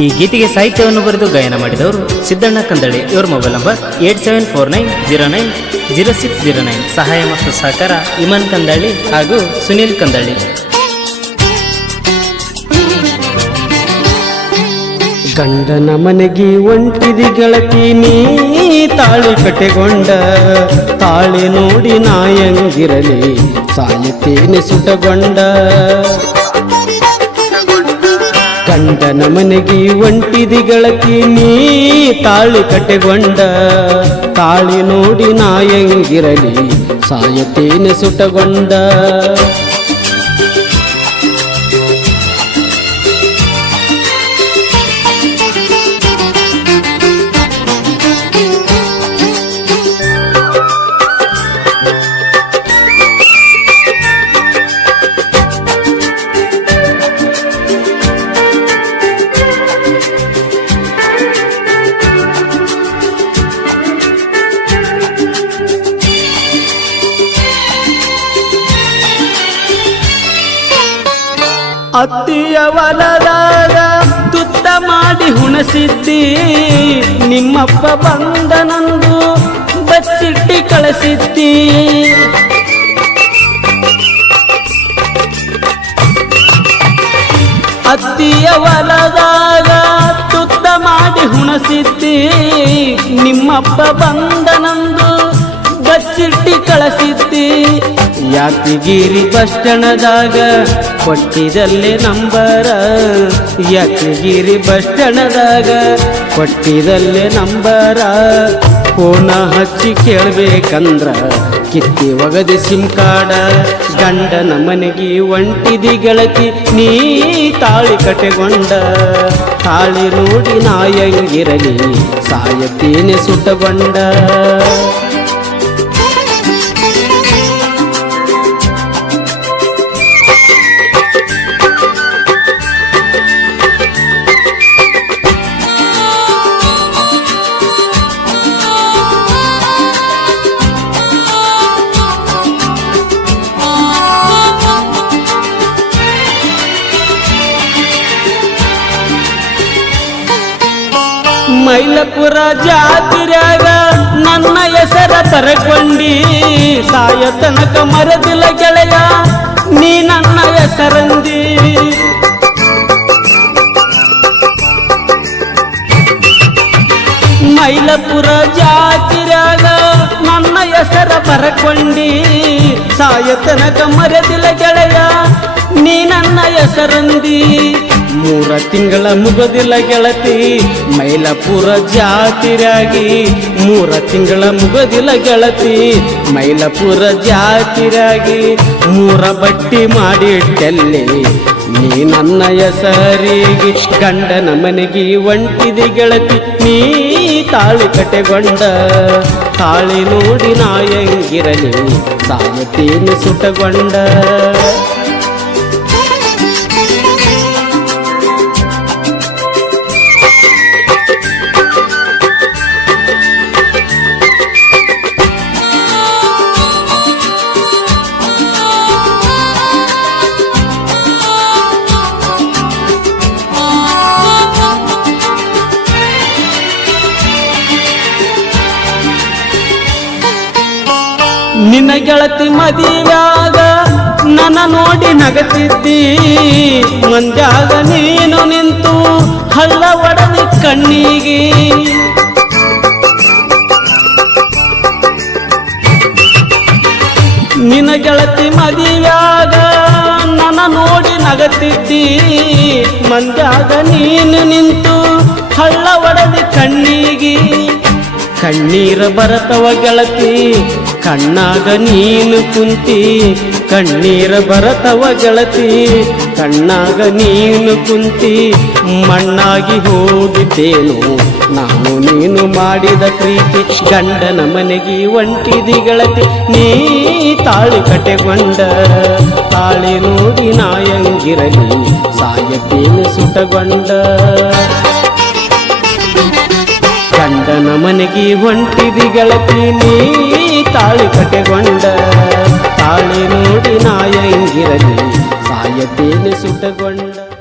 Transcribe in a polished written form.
ಈ ಗೀತೆಗೆ ಸಾಹಿತ್ಯವನ್ನು ಬರೆದು ಗಾಯನ ಮಾಡಿದವರು ಸಿದ್ದಣ್ಣ ಕಂದಳಿ. ಇವರ ಮೊಬೈಲ್ ನಂಬರ್ 8749090609. ಸಹಾಯ ಮತ್ತು ಸಹಕಾರ ಇಮಾನ್ ಕಂದಳಿ ಹಾಗೂ ಸುನೀಲ್ ಕಂದಳಿ. ಗಂಡನ ಮನೆಗೆ ಒಂಟಿದಿ ಗೆಳತಿ ನೀ ತಾಳಿ ಕಟ್ಟೆಗೊಂಡ ತಾಳಿ ನೋಡಿ ನಾಯಂಗಿರಲಿ ಸಾಯುತ್ತೇನೆ ಸುಟಗೊಂಡ. ಗಂಡನ ಮನೆಗೆ ಒಂಟಿದಿ ಗೆಳತಿ ನೀ ತಾಳಿ ಕಟ್ಟೆಗೊಂಡ ತಾಳಿ ನೋಡಿ ನಾಯಂಗಿರಲಿ ಸಾಯುತ್ತೇನೆ ಸುಟಗೊಂಡ. ಅತ್ತಿಯ ಹೊಲದಾಗ ತುತ್ತ ಮಾಡಿ ಹುಣಸಿದ್ದಿ ನಿಮ್ಮಪ್ಪ ಬಂದನಂದು ಬಚ್ಚಿಟ್ಟಿ ಕಳಿಸಿದ್ದಿ. ಅತ್ತಿಯ ಹೊಲದಾಗ ತುತ್ತ ಮಾಡಿ ಹುಣಸಿದ್ದಿ ನಿಮ್ಮಪ್ಪ ಬಂದನಂದು ಬಚ್ಚಿಟ್ಟಿ ಕಳಿಸಿದ್ದಿ. ಯಾದಗಿರಿ ಬಸ್ ಸ್ಟ್ಯಾಂಡದಾಗ ಕೊಟ್ಟಿದಲ್ಲೇ ನಂಬರ ಯಾದಗಿರಿ ಬಸ್ ಸ್ಟ್ಯಾಂಡದಾಗ ಕೊಟ್ಟಿದಲ್ಲೇ ನಂಬರ ಫೋನ ಹಚ್ಚಿ ಕೇಳಬೇಕಂದ್ರ ಕಿತ್ತಿ ಒಗದಿ ಸಿಮ್ ಕಾರ್ಡ. ಗಂಡನ ಮನೆಗೆ ಒಂಟಿದಿ ಗೆಳತಿ ನೀ ತಾಳಿ ಕಟ್ಟೆಗೊಂಡ ತಾಳಿ ನೋಡಿ ನಾಯಂಗಿರಲಿ ಸಾಯತೇನೆ ಸುಟ್ಟಗೊಂಡ. ಮೈಲಪುರ ಜಾತಿರ್ಯಾಗ ನನ್ನ ಹೆಸರ ಬರಕೊಂಡಿ ಸಾಯ ತನಕ ಮರದಿಲ್ಲ ಗೆಳೆಯ ನೀ ನನ್ನ ಹೆಸರಂದಿ. ಮೈಲಪುರ ಜಾತಿರ್ಯಾಗ ನನ್ನ ಹೆಸರ ಬರಕೊಂಡಿ ಸಾಯ ತನಕ ಮರದಿಲ್ಲ ಗೆಳೆಯ ನೀ ನನ್ನ ಹೆಸರಂದಿ. 3 ತಿಂಗಳ ಮುಗದಿಲ್ಲ ಗೆಳತಿ ಮೈಲಪುರ ಜಾತಿರಾಗಿ 3 ತಿಂಗಳ ಮುಗದಿಲ್ಲ ಗೆಳತಿ ಮೈಲಪುರ ಜಾತಿರಾಗಿ 3 ಬಟ್ಟಿ ಮಾಡಿಟ್ಟಲ್ಲಿ ನೀ ನನ್ನ ಹೆಸರಿಗೆ. ಗಂಡನ ಮನೆಗೆ ಒಂಟಿದಿ ಗೆಳತಿ ನೀ ತಾಳಿ ಕಟ್ಟೆಗೊಂಡ ತಾಳಿ ನೋಡಿ ನಾಯಂಗಿರಲಿ ಸಾಯತೇನೆ ಸುಟ್ಟಗೊಂಡ. ನಿನ್ನ ಗೆಳತಿ ಮದಿವ್ಯಾಗ ನನ್ನ ನೋಡಿ ನಗತಿದ್ದಿ ಮಂದ್ಯಾಗ ನೀನು ನಿಂತು ಹಳ್ಳ ಒಡದಿ ಕಣ್ಣಿಗೆ. ನಿನ್ನ ಗೆಳತಿ ಮದಿವ್ಯಾಗ ನನ್ನ ನೋಡಿ ನಗತಿದ್ದಿ ಮಂದ್ಯಾಗ ನೀನು ನಿಂತು ಹಳ್ಳ ಒಡದಿ ಕಣ್ಣಿಗೆ. ಕಣ್ಣೀರ ಬರತವ ಗೆಳತಿ ಕಣ್ಣಾಗ ನೀನು ಕುಂತಿ ಕಣ್ಣೀರ ಬರತವ ಗೆಳತಿ ಕಣ್ಣಾಗ ನೀನು ಕುಂತಿ. ಮಣ್ಣಾಗಿ ಹೋಗಿದ್ದೇನು ನಾನು ನೀನು ಮಾಡಿದ ಪ್ರೀತಿ. ಗಂಡನ ಮನೆಗೆ ಒಂಟಿದಿ ಗೆಳತಿ ನೀ ತಾಳಿ ಕಟ್ಟೆಗೊಂಡ ತಾಳಿ ನೋಡಿ ನಾಯಂಗಿರಲಿ ಸಾಯತೇನೆ ಸುಟ್ಟಗೊಂಡ. ಗಂಡನ ಮನೆಗೆ ಒಂಟಿದಿ ಗೆಳತಿ ನೀ ತಾಳಿ ಕಟ್ಟೆಗೊಂಡ ತಾಳಿ ನೋಡಿ ನಾಯಂಗಿರಲಿ ಸಾಯತೇನೆ ಸುಟ್ಟಗೊಂಡ.